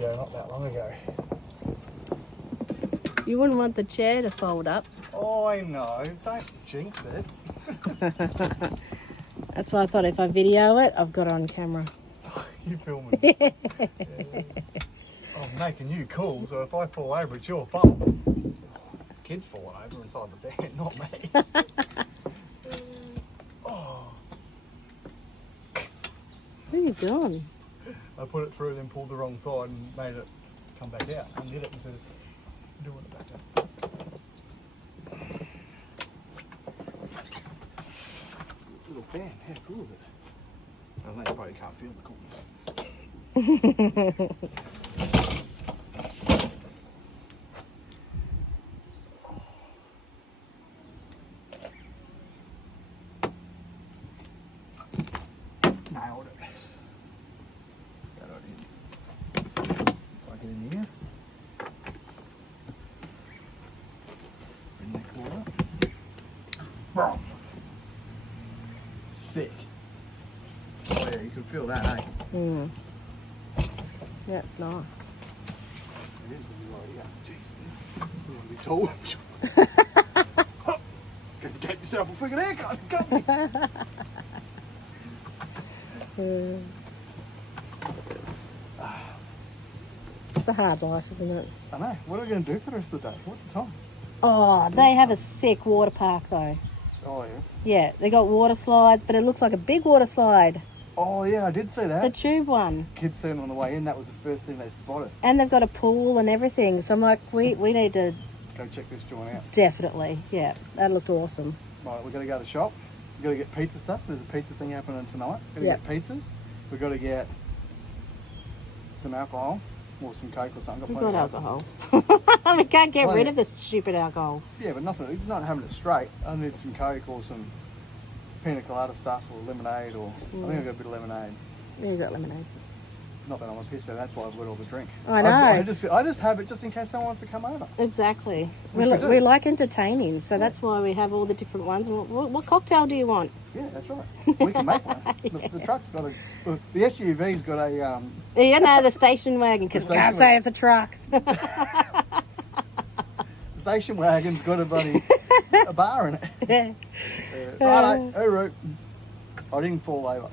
video not that long ago. You wouldn't want the chair to fold up. Oh, I know. Don't jinx it. That's why I thought if I video it, I've got it on camera. You filming me. Yeah. I'm making you cool, so if I fall over, it's your fault. Kid's falling over inside the van, not me. Oh. What are you doing? I put it through, then pulled the wrong side and made it come back out. I did it instead of doing it back up. Little fan, how cool is it? I know you probably can't feel the coolness. Nailed it. Got it in. Plug it in here. Bring that cord up. Boom. Sick. Oh yeah, you can feel that, eh? Mm. Yeah, it's nice. It is when you're already up. Jeez, you want to be tall. Go get yourself a freaking haircut, cut me. It's a hard life, isn't it? I know. What are we going to do for the rest of the day? What's the time? Oh, they have a sick water park though. Oh, yeah. Yeah, they got water slides, but it looks like a big water slide. Oh, yeah, I did see that. The tube one. Kids said on the way in, that was the first thing they spotted. And they've got a pool and everything. So I'm like, we need to Go check this joint out. definitely, yeah, that looked awesome. Right, we've got to go to the shop. We've got to get pizza stuff. There's a pizza thing happening tonight. We've got to get pizzas. We've got to get some alcohol or some Coke or something. We've got alcohol. We can't get rid of this stupid alcohol. Yeah, but nothing, not having it straight. I need some Coke or some pina colada stuff or lemonade or I think I've got a bit of lemonade. Yeah, you got lemonade. Not that I'm a pisser, that's why I've got all the drink. I know. I just have it just in case someone wants to come over. Exactly. Which we do. We like entertaining, so that's why we have all the different ones. What cocktail do you want? Yeah, that's right. We can make one. The truck's got a, the SUV's got a, Yeah, no, the station wagon, because The I can't station say it's a truck. the station wagon's got a bar in it. Yeah. Righto, hooroo. I didn't fall over.